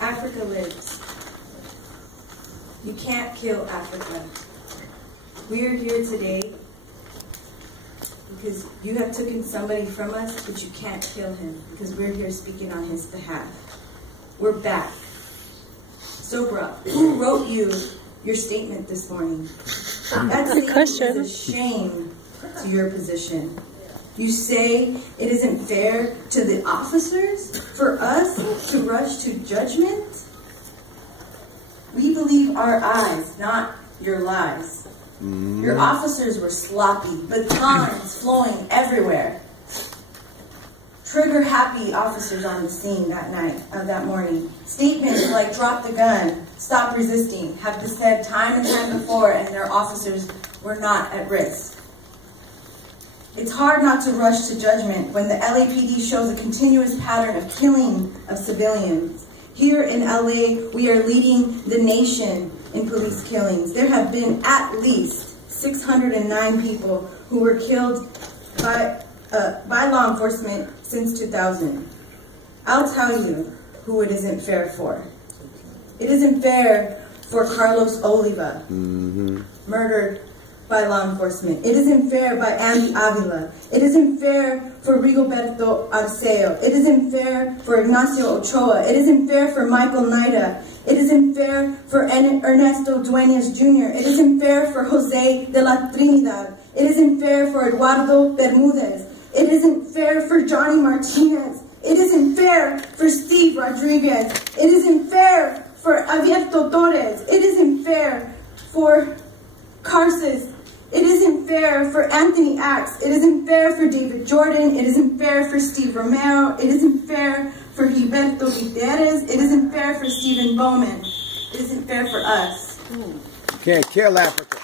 Africa lives. You can't kill Africa. We're here today because you have taken somebody from us, but you can't kill him because we're here speaking on his behalf. We're back. Sobra, who wrote you your statement this morning? That statement is a shame to your position. You say it isn't fair to the officers for us to rush to judgment? We believe our eyes, not your lies. Your officers were sloppy, batons flowing everywhere. Trigger-happy officers on the scene that morning. Statements like "drop the gun," "stop resisting," have been said time and time before, and their officers were not at risk. It's hard not to rush to judgment when the LAPD shows a continuous pattern of killing of civilians. Here in LA, we are leading the nation in police killings. There have been at least 609 people who were killed by law enforcement since 2000. I'll tell you who it isn't fair for. It isn't fair for Carlos Oliva, murdered by law enforcement. It isn't fair by Andy Avila. It isn't fair for Rigoberto Arceo. It isn't fair for Ignacio Ochoa. It isn't fair for Michael Naida. It isn't fair for Ernesto Dueñas Jr. It isn't fair for Jose de la Trinidad. It isn't fair for Eduardo Bermudez. It isn't fair for Johnny Martinez. It isn't fair for Steve Rodriguez. It isn't fair for Abierto Torres. It isn't fair for Carces. It isn't fair for Anthony Axe. It isn't fair for David Jordan. It isn't fair for Steve Romero. It isn't fair for Gilberto Gutierrez. It isn't fair for Stephen Bowman. It isn't fair for us. Can't kill Africa.